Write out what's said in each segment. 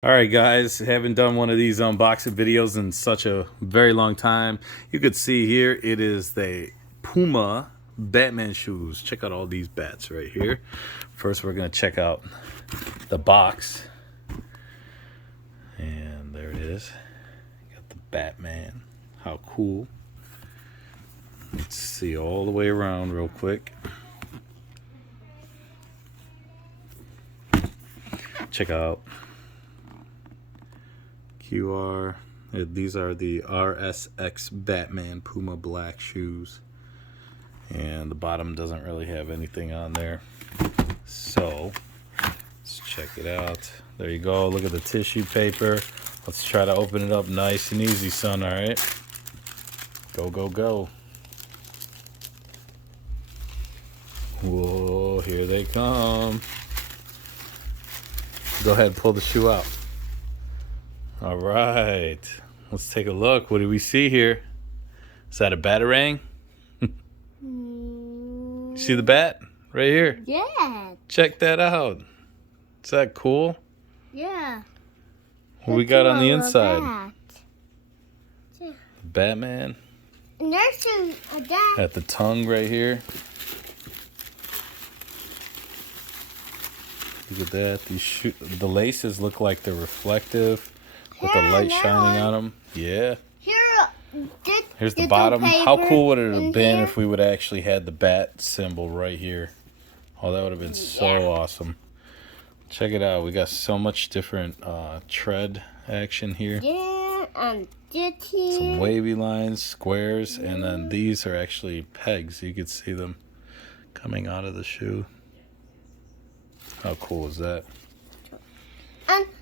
All right, guys, haven't done one of these unboxing videos in such a very long time. You could see here it is the Puma Batman shoes. Check out all these bats right here. First, we're going to check out the box. And there it is. Got the Batman. How cool. Let's see all the way around real quick. Check out QR. These are the RSX Batman Puma black shoes, and the bottom doesn't really have anything on there, so let's check it out. There you go. Look at the tissue paper. Let's try to open it up nice and easy, son. All right, go go go. Whoa, here they come. Go ahead and pull the shoe out. All right, let's take a look. What do we see here? Is that a batarang? See the bat right here? Yeah. Check that out. Is that cool? Yeah. What we got on the inside? Yeah. Batman. And there's a dad. At the tongue right here. Look at that. The laces look like they're reflective with the light shining on them. Yeah. Here's the bottom. How cool would it have been if we would have actually had the bat symbol right here? Oh, that would have been so awesome. Check it out. We got so much different tread action here. Yeah, some wavy lines, squares, and then these are actually pegs. You could see them coming out of the shoe. How cool is that?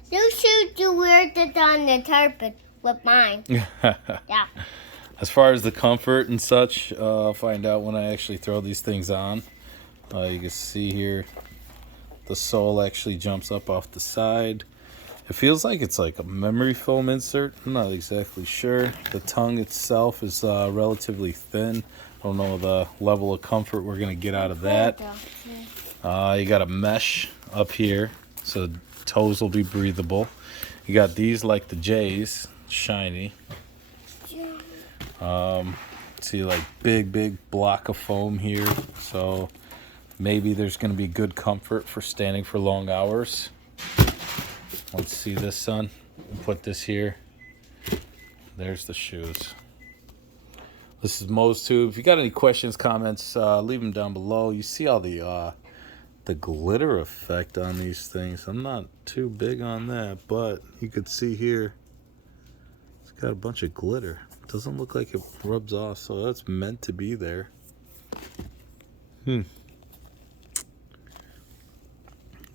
Those shoes you wear that on the carpet with mine. Yeah. As far as the comfort and such, I'll find out when I actually throw these things on. You can see here, the sole actually jumps up off the side. It feels like it's like a memory foam insert. I'm not exactly sure. The tongue itself is relatively thin. I don't know the level of comfort we're going to get out of that. You got a mesh up here, so toes will be breathable. You got these like the J's, shiny. See, like big block of foam here, so maybe there's going to be good comfort for standing for long hours. Let's see this, son. We'll put this here. There's the shoes. This is Mo's Tube. If you got any questions, comments, leave them down below. You see all the glitter effect on these things. I'm not too big on that, but you could see here it's got a bunch of glitter. Doesn't look like it rubs off, so that's meant to be there. You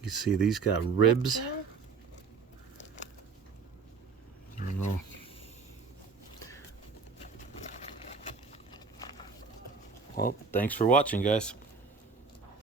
see these got ribs. I don't know. Well, thanks for watching, guys.